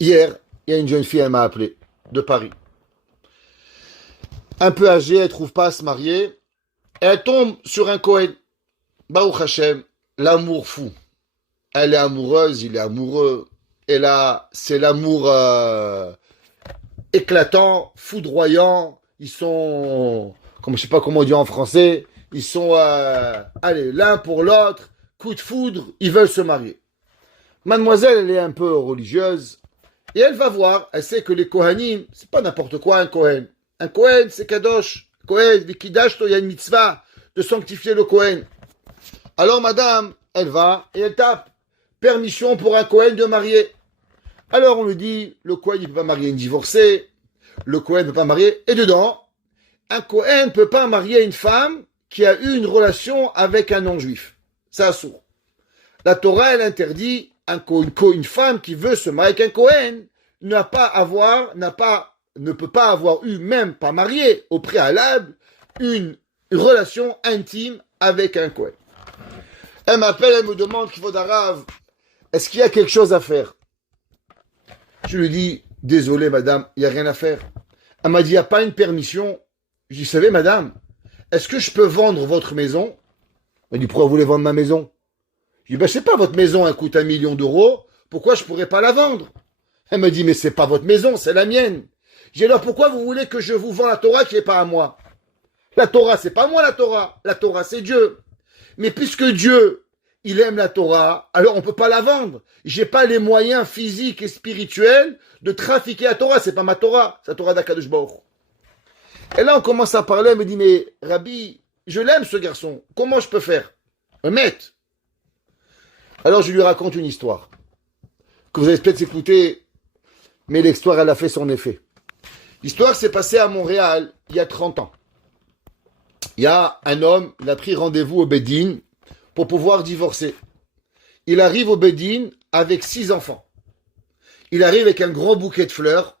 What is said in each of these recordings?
Hier, il y a une jeune fille, elle m'a appelé, de Paris. Un peu âgée, elle trouve pas à se marier. Et elle tombe sur un Cohen. Baruch Hashem, l'amour fou. Elle est amoureuse, il est amoureux. Et là, c'est l'amour éclatant, foudroyant. Ils sont, comme je sais pas comment on dit en français, ils sont, allez, l'un pour l'autre, coup de foudre, ils veulent se marier. Mademoiselle, elle est un peu religieuse. Et elle va voir, elle sait que les Kohanim, c'est pas n'importe quoi un Kohen. Un Kohen, c'est Kadosh. Kohen, Vikidash, il y a une mitzvah de sanctifier le Kohen. Alors madame, elle va et elle tape. Permission pour un Kohen de marier. Alors on lui dit, le Kohen ne peut pas marier une divorcée, le Kohen ne peut pas marier, et dedans, un Kohen ne peut pas marier une femme qui a eu une relation avec un non-juif. C'est assourd. La Torah, elle interdit une femme qui veut se marier avec un Kohen ne peut pas avoir eu, même pas marié au préalable, une relation intime avec un Kohen. Elle m'appelle, elle me demande qu'il faut d'arabe. Est-ce qu'il y a quelque chose à faire? Je lui dis, désolé madame, il n'y a rien à faire. Elle m'a dit, il n'y a pas une permission. Je lui dis, vous savez madame, est-ce que je peux vendre votre maison? Elle m'a dit, pourquoi vous voulez vendre ma maison? Je lui dis, ben, je sais pas, votre maison, elle coûte 1 million d'euros, pourquoi je pourrais pas la vendre? Elle me dit, mais c'est pas votre maison, c'est la mienne. J'ai dit, alors pourquoi vous voulez que je vous vende la Torah qui n'est pas à moi? La Torah, c'est pas moi la Torah c'est Dieu. Mais puisque Dieu, il aime la Torah, alors on peut pas la vendre. J'ai pas les moyens physiques et spirituels de trafiquer la Torah, c'est pas ma Torah, c'est la Torah d'Akadosh Baruch. Et là on commence à parler, elle me dit, mais Rabbi, je l'aime ce garçon, comment je peux faire? Honnête. Alors je lui raconte une histoire, que vous allez peut-être écouter, mais l'histoire elle a fait son effet. L'histoire s'est passée à Montréal il y a 30 ans. Il y a un homme, il a pris rendez-vous au Bédine pour pouvoir divorcer. Il arrive au Bédine avec 6 enfants. Il arrive avec un gros bouquet de fleurs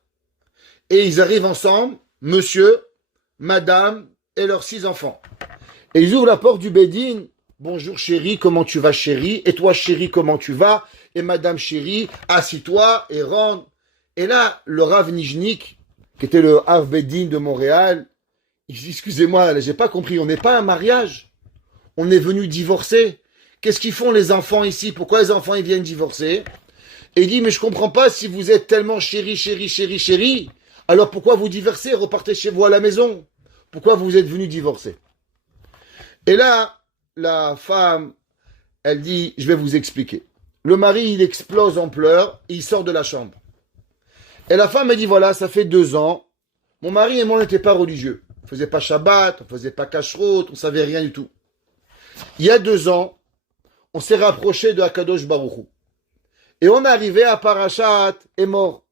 et ils arrivent ensemble, monsieur, madame et leurs 6 enfants. Et ils ouvrent la porte du Bédine. Bonjour chérie, comment tu vas chérie? Et toi chérie, comment tu vas? Et madame chérie, assis-toi et rentre. Et là, le Rav Nijnik, qui était le Rav Bédine de Montréal, il dit, excusez-moi, j'ai pas compris, on n'est pas un mariage. On est venu divorcer. Qu'est-ce qu'ils font les enfants ici? Pourquoi les enfants ils viennent divorcer? Et il dit, mais je comprends pas, si vous êtes tellement chérie, chérie, chérie, chérie, alors pourquoi vous divorcez? Repartez chez vous à la maison. Pourquoi vous êtes venu divorcer? Et là, la femme, elle dit, je vais vous expliquer. Le mari, il explose en pleurs, et il sort de la chambre. Et la femme, elle dit, voilà, ça fait 2 ans, mon mari et moi, on n'était pas religieux. On ne faisait pas Shabbat, on ne faisait pas Kashrut, on ne savait rien du tout. Il y a 2 ans, on s'est rapproché de Akadosh Baruch Hu. Et on est arrivé à Parashat est mort.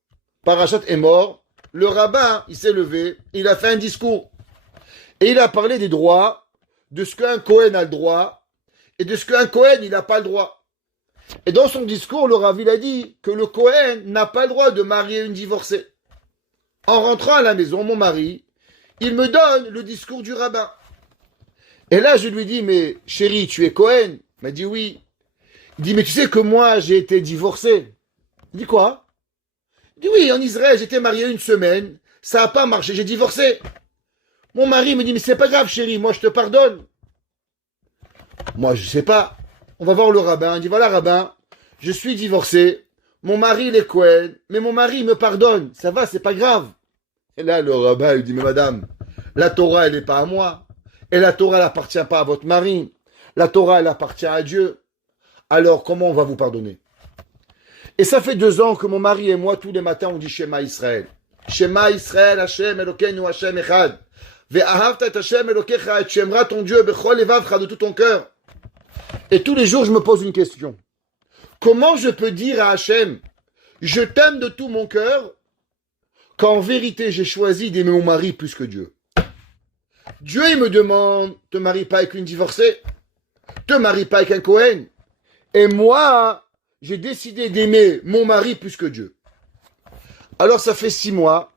Parashat est mort. Le rabbin, il s'est levé, il a fait un discours. Et il a parlé des droits, de ce qu'un Kohen a le droit, et de ce qu'un Kohen, il n'a pas le droit. Et dans son discours, le Rav, il a dit que le Kohen n'a pas le droit de marier une divorcée. En rentrant à la maison, mon mari, il me donne le discours du rabbin. Et là, je lui dis, mais chérie, tu es Kohen? Il m'a dit oui. Il dit, mais tu sais que moi, j'ai été divorcé. Il dit quoi? Il dit oui, en Israël, j'étais marié 1 semaine, ça n'a pas marché, j'ai divorcé. Mon mari me dit, mais c'est pas grave, chérie, moi je te pardonne. Moi, je sais pas. On va voir le rabbin. Il dit, voilà, rabbin, je suis divorcé, mon mari, il est Kohen, mais mon mari, il me pardonne. Ça va, c'est pas grave. Et là, le rabbin, il dit, mais madame, la Torah, elle n'est pas à moi. Et la Torah, elle n'appartient pas à votre mari. La Torah, elle appartient à Dieu. Alors, comment on va vous pardonner? Et ça fait 2 ans que mon mari et moi, tous les matins, on dit Shema Israël. Shema Israël, Hashem, Elokeinu, Hashem, Echad. Ve'ahavta et Hashem, Elokecha, et tu aimeras ton Dieu, Bechol Evavcha, de tout ton cœur. Et tous les jours, je me pose une question. Comment je peux dire à Hashem, je t'aime de tout mon cœur, quand en vérité, j'ai choisi d'aimer mon mari plus que Dieu? Dieu, il me demande, te marie pas avec une divorcée, te marie pas avec un Kohen. Et moi, j'ai décidé d'aimer mon mari plus que Dieu. Alors ça fait 6 mois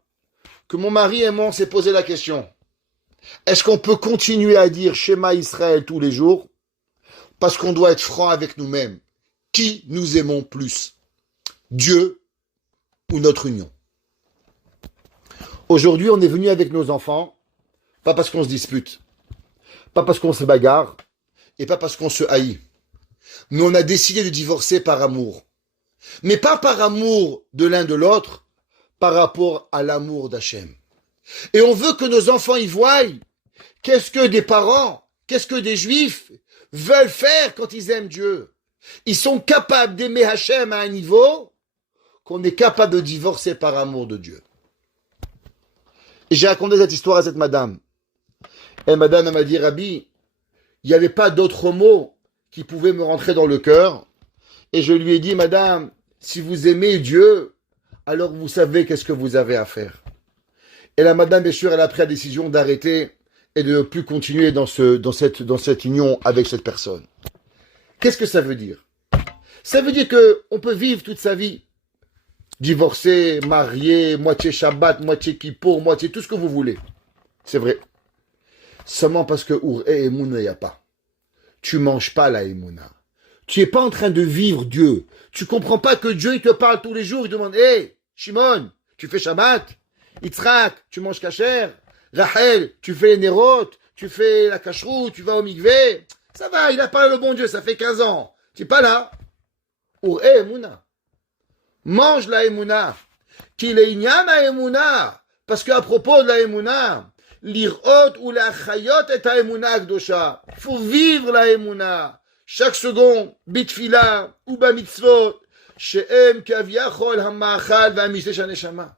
que mon mari et moi, on s'est posé la question. Est-ce qu'on peut continuer à dire Shema Israël tous les jours? Parce qu'on doit être franc avec nous-mêmes. Qui nous aimons plus? Dieu ou notre union. Aujourd'hui, on est venu avec nos enfants, pas parce qu'on se dispute, pas parce qu'on se bagarre, et pas parce qu'on se haït. Mais on a décidé de divorcer par amour. Mais pas par amour de l'un de l'autre, par rapport à l'amour d'Hachem. Et on veut que nos enfants y voient qu'est-ce que des parents, qu'est-ce que des juifs veulent faire quand ils aiment Dieu. Ils sont capables d'aimer Hachem à un niveau qu'on est capable de divorcer par amour de Dieu. Et j'ai raconté cette histoire à cette madame. Et madame, elle m'a dit, Rabbi, il n'y avait pas d'autres mots qui pouvaient me rentrer dans le cœur. Et je lui ai dit, madame, si vous aimez Dieu, alors vous savez qu'est-ce que vous avez à faire. Et la madame, bien sûr, elle a pris la décision d'arrêter et de ne plus continuer dans cette union avec cette personne. Qu'est-ce que ça veut dire? Ça veut dire qu'on peut vivre toute sa vie, divorcé, marié, moitié Shabbat, moitié Kippour, moitié tout ce que vous voulez. C'est vrai. Seulement parce que Ur'e Emouna, il n'y a pas. Tu manges pas la Emouna. Tu n'es pas en train de vivre Dieu. Tu comprends pas que Dieu, il te parle tous les jours, il demande, hey, Shimon, tu fais Shabbat? Yitzhak, tu manges kasher? Rachel, tu fais les nérotes? Tu fais la kashrou? Tu vas au mikvé? Ça va, il a parlé le bon Dieu, ça fait 15 ans. Tu n'es pas là. Ur'e Emouna. Mange la Emouna. Qu'il est ignam la Emouna. Parce qu'à propos de la Emouna, l'irot ou la chayot est la Emouna akdosha. Il faut vivre la Emouna. Chaque seconde, bitfila ou ba mitzvot, she'em kaviachol hamachal va'amishteh shaneshama.